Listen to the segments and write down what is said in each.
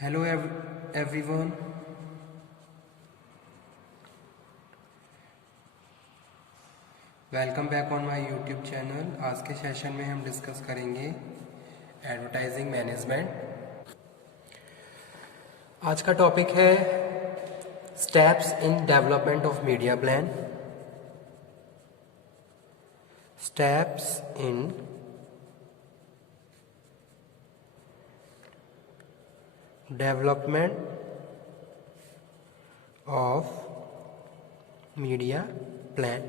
Hello everyone. Welcome back on my YouTube channel. आज के session में हम डिस्कस करेंगे एडवर्टाइजिंग मैनेजमेंट। आज का टॉपिक है steps in development of media plan. Steps in development of media plan,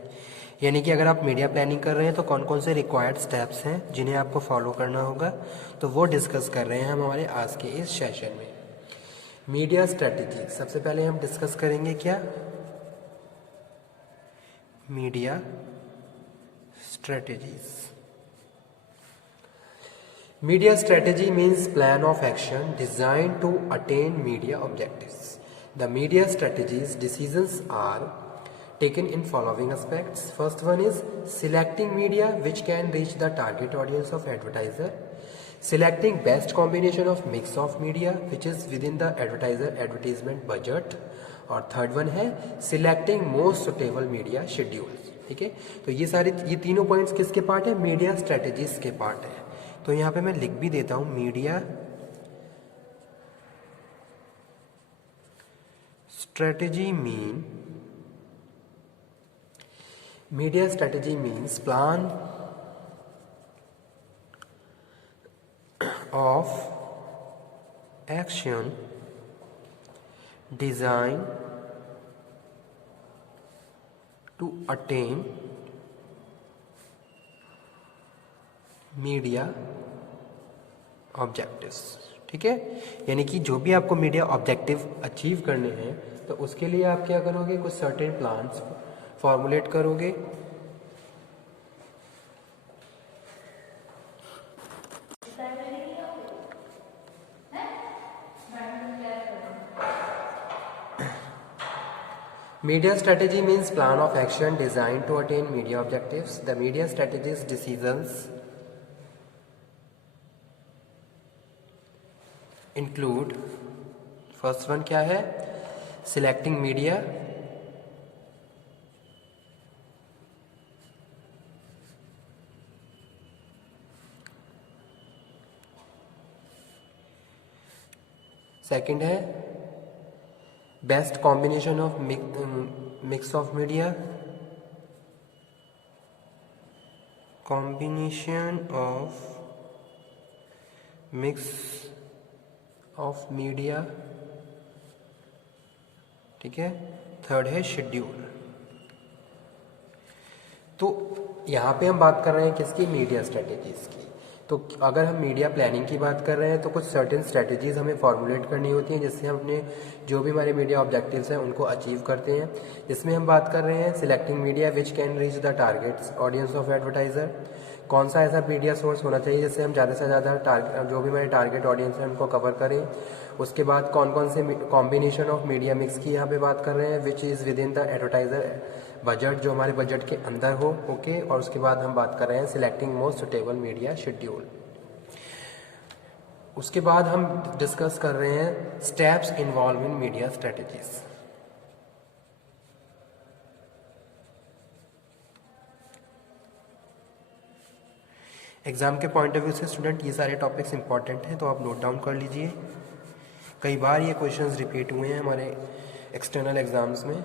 यानी कि अगर आप मीडिया प्लानिंग कर रहे हैं तो कौन कौन से रिक्वायर्ड स्टेप्स हैं जिन्हें आपको फॉलो करना होगा, तो वो डिस्कस कर रहे हैं हम हमारे आज के इस सेशन में। मीडिया स्ट्रेटेजी सबसे पहले हम डिस्कस करेंगे। क्या? Media strategies. Media strategy means plan of action designed to attain media objectives. The media strategies decisions are taken in following aspects. First one is selecting media which can reach the target audience of advertiser. Selecting best combination of mix of media which is within the advertiser advertisement budget. और third one है selecting most suitable media schedules. ठीक है, तो ये तीनों points किसके part है? Media strategies के पार्ट है। तो यहां पे मैं लिख भी देता हूं media strategy means plan of action design to attain media objectives. ठीक है, यानी कि जो भी आपको मीडिया ऑब्जेक्टिव अचीव करने हैं तो उसके लिए आप क्या करोगे? कुछ सर्टेन प्लान्स फॉर्मुलेट करोगे। Media strategy means plan of action designed to attain media objectives. The media strategies decisions include, first one क्या है? Selecting media second है best combination of mix of media, combination of mix of media. ठीक है, third है schedule. तो यहाँ पे हम बात कर रहे हैं किसकी? मीडिया स्ट्रेटेजीज की। तो अगर हम मीडिया प्लानिंग की बात कर रहे हैं तो कुछ सर्टेन स्ट्रेटेजीज हमें फॉर्मुलेट करनी होती हैं जिससे हम अपने जो भी हमारे मीडिया ऑब्जेक्टिव्स हैं उनको अचीव करते हैं। इसमें हम बात कर रहे हैं selecting media which can reach the targets audience of advertiser. कौन सा ऐसा मीडिया सोर्स होना चाहिए जिससे हम ज़्यादा से ज़्यादा जो भी हमारे टारगेट ऑडियंस हैं उनको कवर करें। उसके बाद कौन कौन से कॉम्बिनेशन ऑफ मीडिया मिक्स की यहाँ पे बात कर रहे हैं which is with in the advertiser budget, जो हमारे बजट के अंदर हो। ओके, और उसके बाद हम बात कर रहे हैं selecting most suitable media schedule. उसके बाद हम डिस्कस कर रहे हैं steps involve in media strategies. Exam के पॉइंट ऑफ व्यू से स्टूडेंट ये सारे टॉपिक्स इंपॉर्टेंट हैं, तो आप नोट डाउन कर लीजिए। कई बार ये क्वेश्चंस रिपीट हुए हैं हमारे एक्सटर्नल एग्जाम्स में।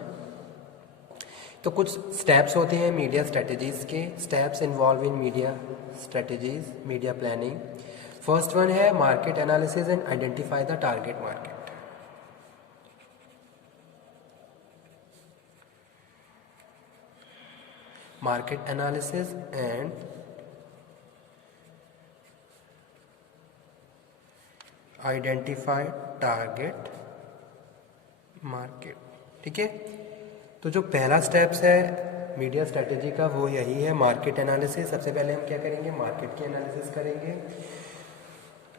तो कुछ स्टेप्स होते हैं मीडिया स्ट्रेटेजीज के। Steps involve in media strategies, media planning. First one है market analysis and identify the target market. Market analysis and identify target market. ठीक है, तो जो पहला स्टेप्स है मीडिया स्ट्रेटेजी का वो यही है मार्केट एनालिसिस। सबसे पहले हम क्या करेंगे? मार्केट की एनालिसिस करेंगे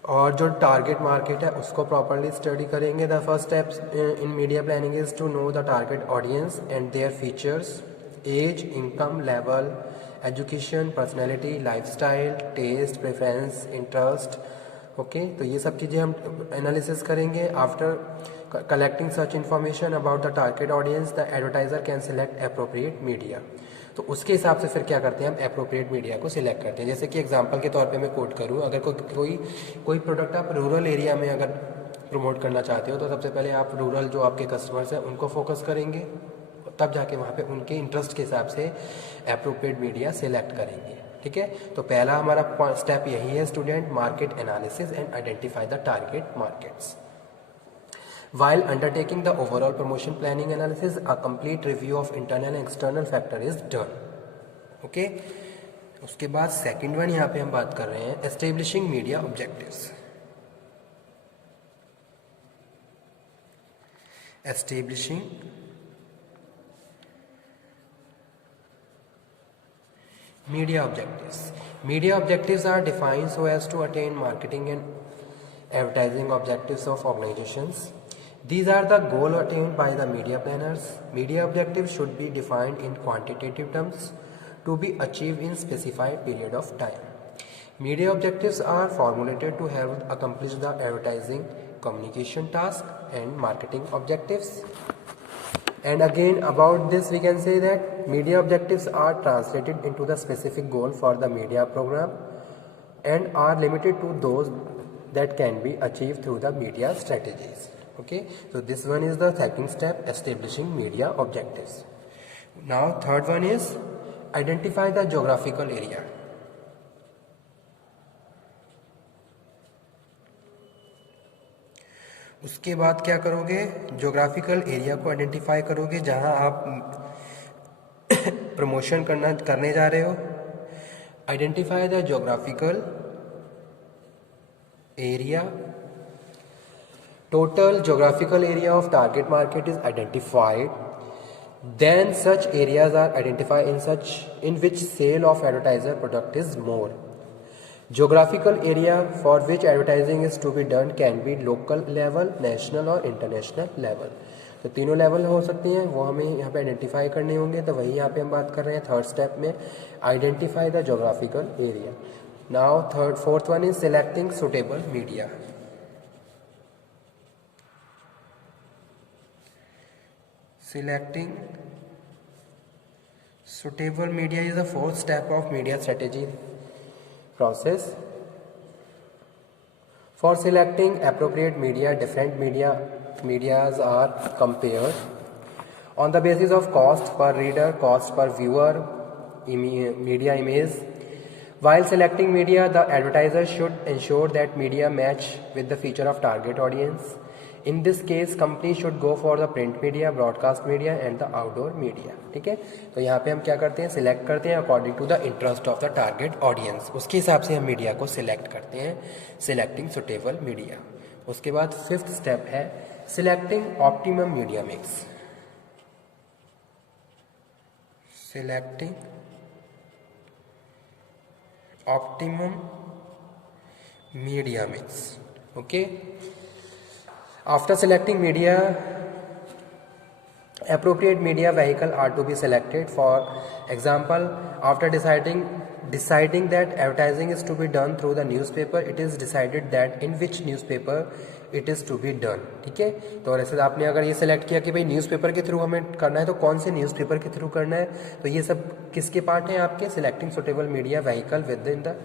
और जो टारगेट मार्केट है उसको प्रॉपरली स्टडी करेंगे। The first steps in media planning is to know the target audience and their features, age, income level, education, personality, lifestyle, taste, preference, interest, okay, तो ये सब चीज़ें हम एनालिसिस करेंगे। After collecting such information about the target audience the advertiser can select appropriate media. तो उसके हिसाब से फिर क्या करते हैं, हम अप्रोप्रिएट मीडिया को सिलेक्ट करते हैं। जैसे कि एग्जांपल के तौर पे मैं कोट करूं, अगर कोई प्रोडक्ट आप रूरल एरिया में अगर प्रमोट करना चाहते हो तो सबसे पहले आप रूरल जो आपके कस्टमर्स हैं उनको फोकस करेंगे, तब जाके वहाँ पे उनके इंटरेस्ट के हिसाब से अप्रोप्रिएट मीडिया सिलेक्ट करेंगे। ठीक है, तो पहला हमारा स्टेप यही है student, market analysis and identify the target markets. While undertaking the overall promotion planning analysis, a complete review of internal and external factor is done. Okay? उसके बाद सेकंड वन यहाँ पे हम बात कर रहे हैं establishing media objectives. Establishing media objectives. Media objectives are defined so as to attain marketing and advertising objectives of organizations. These are the goal attained by the media planners. Media objectives should be defined in quantitative terms to be achieved in specified period of time. Media objectives are formulated to help accomplish the advertising, communication task and marketing objectives. And again about this we can say that media objectives are translated into the specific goal for the media program and are limited to those that can be achieved through the media strategies. Okay, so this one is the second step, establishing media objectives. Now third one is identify the geographical area. उसके बाद क्या करोगे, geographical area को identify करोगे जहां आप promotion करने जा रहे हो। Identify the geographical area. Total geographical area of target market is identified, then such areas are identified in which sale of advertiser product is more. Geographical area for which advertising is to be done can be local level, national और international level. तो तीनों level हो सकती हैं, वो हमें यहाँ पे आइडेंटिफाई करने होंगे। तो वही यहाँ पे हम बात कर रहे हैं थर्ड स्टेप में, identify the geographical area. Now fourth one is selecting suitable media. Selecting suitable media is the fourth step of media strategy process. For selecting appropriate media, different medias are compared on the basis of cost per reader, cost per viewer, media image. While selecting media, the advertiser should ensure that media match with the feature of target audience. In this case, company should go for the print media, broadcast media and the outdoor media. ठीक है, तो यहाँ पे हम क्या करते हैं, select करते हैं according to the interest of the target audience. उसके हिसाब से हम मीडिया को सिलेक्ट करते हैं, सिलेक्टिंग सुटेबल मीडिया। उसके बाद फिफ्थ स्टेप है selecting optimum media mix. Selecting optimum media mix. Okay, after selecting media, appropriate media vehicle are to be selected. For example, after deciding that advertising is to be done through the newspaper, it is decided that in which newspaper it is to be done. ठीक है, तो ऐसे आपने अगर ये select किया कि भाई न्यूज़पेपर के थ्रू हमें करना है तो कौन से न्यूज़पेपर के थ्रू करना है, तो ये सब किसके पार्ट हैं आपके, selecting suitable media vehicle with in the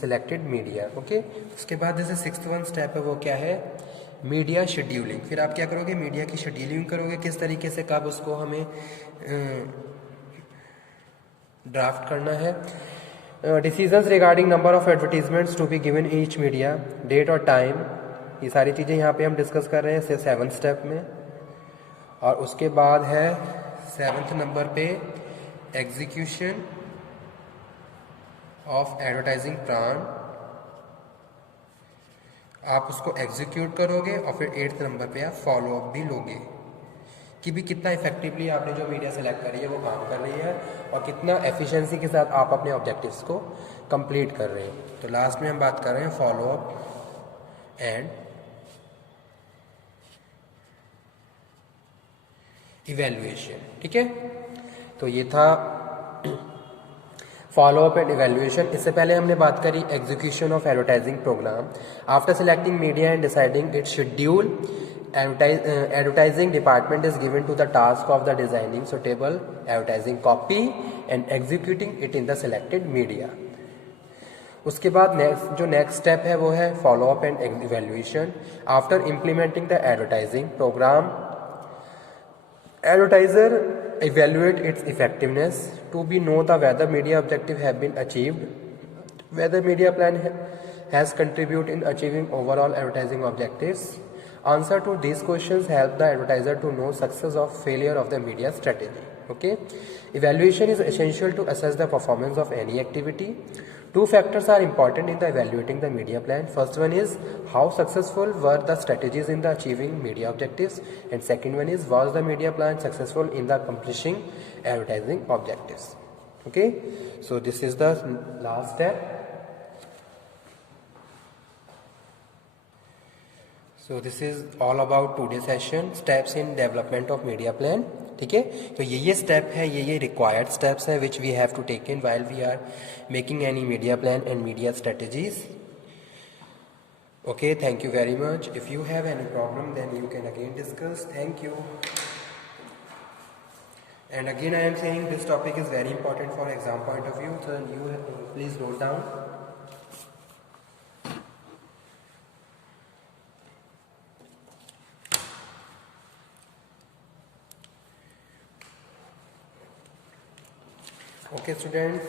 selected media. Okay, उसके बाद जैसे सिक्स्थ वन स्टेप है वो क्या है, मीडिया शेड्यूलिंग। फिर आप क्या करोगे, मीडिया की शेड्यूलिंग करोगे, किस तरीके से कब उसको हमें ड्राफ्ट करना है। Decisions regarding number of advertisements to be given each media, date और टाइम, ये सारी चीज़ें यहाँ पे हम डिस्कस कर रहे हैं सेवन्थ स्टेप में। और उसके बाद है सेवन्थ नंबर पे एग्जीक्यूशन ऑफ एडवर्टाइजिंग प्लान, आप उसको एग्जीक्यूट करोगे और फिर एट्थ नंबर पे आप फॉलो अप भी लोगे कि भी कितना इफेक्टिवली आपने जो मीडिया सेलेक्ट करी है वो काम कर रही है और कितना एफिशिएंसी के साथ आप अपने ऑब्जेक्टिव्स को कंप्लीट कर रहे हो। तो लास्ट में हम बात कर रहे हैं फॉलो अप एंड इवैल्यूएशन। ठीक है, तो ये था फॉलो अप एंड इवेल्युएशन, इससे पहले हमने बात करी execution of advertising program. After selecting media and deciding its schedule, advertising department is given to the task of the designing suitable advertising copy and executing it in the selected media. उसके बाद जो next step है वो है follow up and evaluation. After implementing the advertising program, advertiser evaluate its effectiveness to be know the whether media objective have been achieved, whether media plan has contributed in achieving overall advertising objectives. Answer to these questions help the advertiser to know success or failure of the media strategy. Okay, evaluation is essential to assess the performance of any activity. Two factors are important in the evaluating the media plan. First one is how successful were the strategies in the achieving media objectives, and second one is was the media plan successful in the accomplishing advertising objectives. Okay, so this is the last step. So this is all about today's session, steps in development of media plan. ठीक है, तो ये step है, ये required steps है which we have to take in while we are making any media plan and media strategies. Okay, thank you very much. If you have any problem, then you can again discuss. Thank you. And again I am saying this topic is very important for exam point of view, so you please note down. Okay students,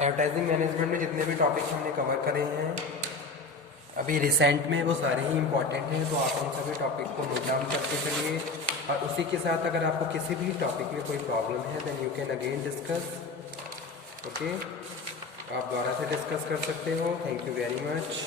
advertising management में जितने भी topic हमने cover करे हैं अभी recent में वो सारे ही इम्पॉर्टेंट हैं, तो आप उन सभी टॉपिक को नोट डाउन करते चलिए. और उसी के साथ अगर आपको किसी भी टॉपिक में कोई प्रॉब्लम है then you can again discuss. Okay, आप दोबारा से डिस्कस कर सकते हो. Thank you very much.